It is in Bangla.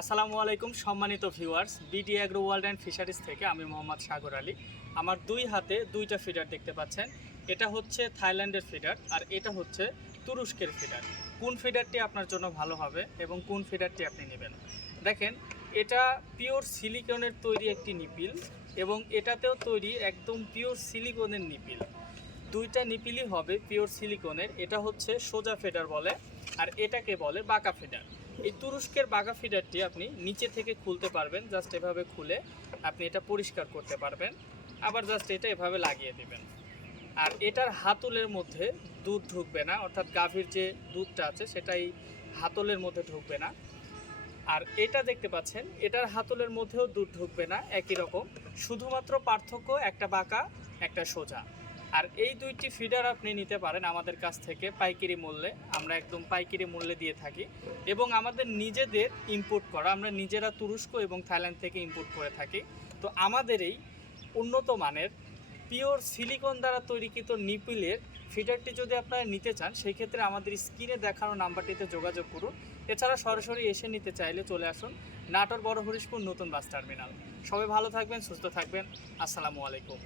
আসসালামু আলাইকুম সম্মানিত viewers, BD agro world and fisheries থেকে আমি মোহাম্মদ সাগর আলী। আমার দুই হাতে দুইটা ফিডার দেখতে পাচ্ছেন। এটা হচ্ছে থাইল্যান্ডের ফিডার আর এটা হচ্ছে তুরস্কের ফিডার। কোন ফিডারটি আপনার জন্য ভালো হবে এবং কোন ফিডারটি আপনি নেবেন? দেখেন, এটা পিওর সিলিকনের তৈরি একটি নিপিল এবং এটাতেও তৈরি একদম পিওর সিলিকনের নিপিল। দুইটা নিপিলই হবে পিওর সিলিকনের। এটা হচ্ছে সোজা ফিডার বলে আর এটাকে বলে বাঁকা ফিডার। এই তুরস্কের বাঁকা ফিডারটি আপনি নিচে থেকে খুলতে পারবেন, জাস্ট এভাবে খুলে আপনি এটা পরিষ্কার করতে পারবেন, আবার জাস্ট এটা এভাবে লাগিয়ে দেবেন। আর এটার হাতলের মধ্যে দুধ ঢুকবে না, অর্থাৎ গাভীর যে দুধটা আছে সেটাই হাতলের মধ্যে ঢুকবে না। আর এটা দেখতে পাচ্ছেন, এটার হাতলের মধ্যেও দুধ ঢুকবে না, একই রকম, শুধুমাত্র পার্থক্য একটা বাঁকা একটা সোজা। আর এই দুইটি ফিডার আপনি নিতে পারেন আমাদের কাছ থেকে পাইকারি মূল্যে। আমরা একদম পাইকারি মূল্যে দিয়ে থাকি এবং আমাদের নিজেদের ইম্পোর্ট করা, আমরা নিজেরা তুরস্ক এবং থাইল্যান্ড থেকে ইম্পোর্ট করে থাকি। তো আমাদের এই উন্নত মানের পিওর সিলিকন দ্বারা তৈরিকৃত নিপিলের ফিডারটি যদি আপনারা নিতে চান, সেই ক্ষেত্রে আমাদের স্ক্রিনে দেখানো নাম্বারটিতে যোগাযোগ করুন। এছাড়া সরাসরি এসে নিতে চাইলে চলে আসুন নাটোর বড় হরিশপুর নতুন বাস টার্মিনাল। সবাই ভালো থাকবেন, সুস্থ থাকবেন। আসসালামু আলাইকুম।